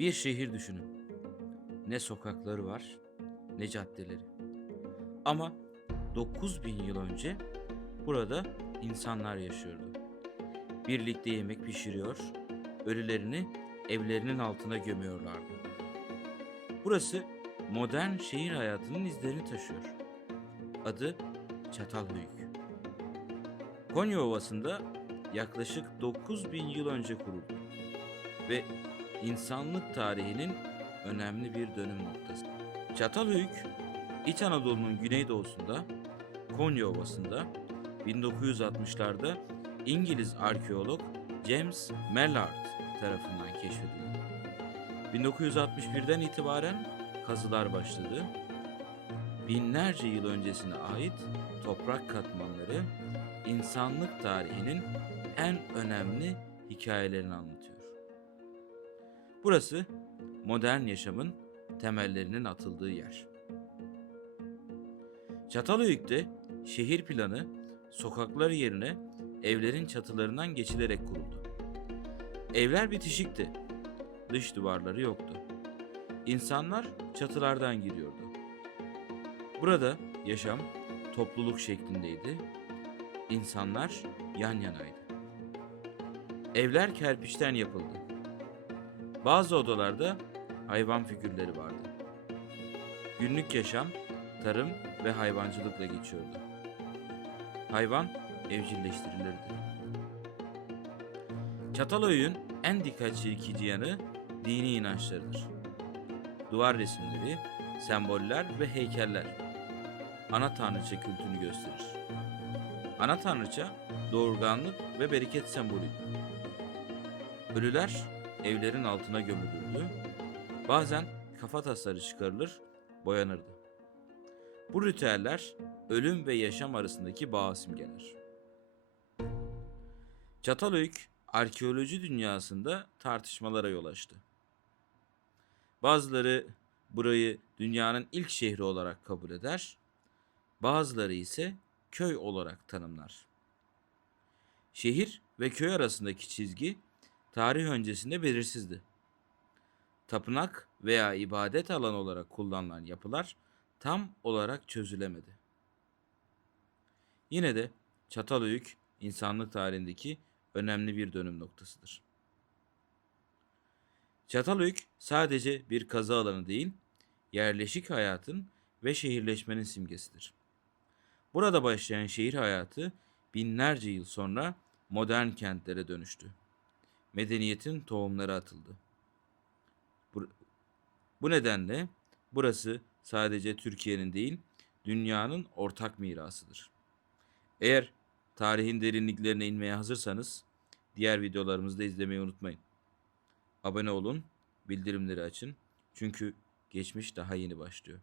Bir şehir düşünün. Ne sokakları var, ne caddeleri. Ama 9000 yıl önce burada insanlar yaşıyordu. Birlikte yemek pişiriyor, ölülerini evlerinin altına gömüyorlardı. Burası modern şehir hayatının izlerini taşıyor. Adı Çatalhöyük. Konya Ovası'nda yaklaşık 9000 yıl önce kuruldu ve insanlık tarihinin önemli bir dönüm noktası. Çatalhöyük, İç Anadolu'nun güneydoğusunda Konya Ovası'nda 1960'larda İngiliz arkeolog James Mallard tarafından keşfedildi. 1961'den itibaren kazılar başladı. Binlerce yıl öncesine ait toprak katmanları insanlık tarihinin en önemli hikayelerini anlatıyor. Burası modern yaşamın temellerinin atıldığı yer. Çatalhöyük'te şehir planı sokaklar yerine evlerin çatılarından geçilerek kuruldu. Evler bitişikti. Dış duvarları yoktu. İnsanlar çatılardan giriyordu. Burada yaşam topluluk şeklindeydi. İnsanlar yan yanaydı. Evler kerpiçten yapıldı. Bazı odalarda hayvan figürleri vardı. Günlük yaşam tarım ve hayvancılıkla geçiyordu. Hayvan evcilleştirilirdi. Çatalhöyük'ün en dikkat çekici yanı dini inançlarıdır. Duvar resimleri, semboller ve heykeller ana tanrıça kültünü gösterir. Ana tanrıça doğurganlık ve bereket sembolüdür. Ölüler evlerin altına gömülürdü. Bazen kafa tasları çıkarılır, boyanırdı. Bu ritüeller ölüm ve yaşam arasındaki bağı simgeler. Çatalhöyük arkeoloji dünyasında tartışmalara yol açtı. Bazıları burayı dünyanın ilk şehri olarak kabul eder, bazıları ise köy olarak tanımlar. Şehir ve köy arasındaki çizgi tarih öncesinde belirsizdi. Tapınak veya ibadet alanı olarak kullanılan yapılar tam olarak çözülemedi. Yine de Çatalhöyük insanlık tarihindeki önemli bir dönüm noktasıdır. Çatalhöyük sadece bir kazı alanı değil, yerleşik hayatın ve şehirleşmenin simgesidir. Burada başlayan şehir hayatı binlerce yıl sonra modern kentlere dönüştü. Medeniyetin tohumları atıldı. Bu, nedenle burası sadece Türkiye'nin değil, dünyanın ortak mirasıdır. Eğer tarihin derinliklerine inmeye hazırsanız diğer videolarımızı da izlemeyi unutmayın. Abone olun, bildirimleri açın. Çünkü geçmiş daha yeni başlıyor.